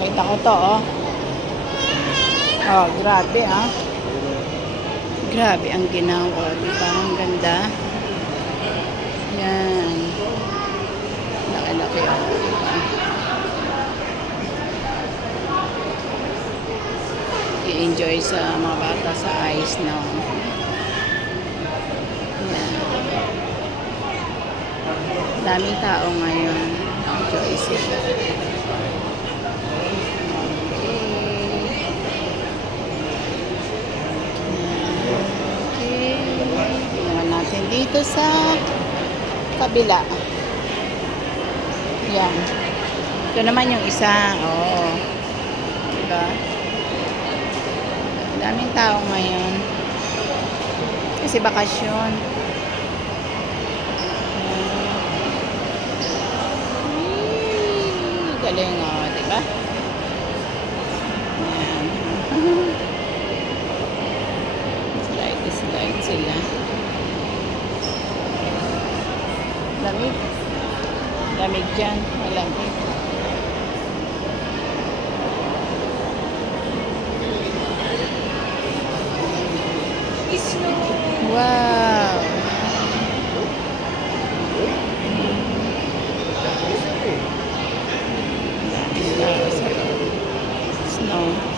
Nakita ko to, oh. Oh, grabe, ah. Grabe ang ginawa. Di? Ang ganda. Yan. Laki-laki, oh. Di ba? I-enjoy sa mga bata sa ice na. oh. Yan. Daming tao ngayon. Ang Joyce. Dito sa kabila. Yan. Ito naman yung isa. Oo. Diba? Daming tao ngayon. Kasi bakasyon. Ayan. Galing oh, di ba? Ayan. slide, slide sila lamig. Lamig dyan, malamig. Wow! Snow.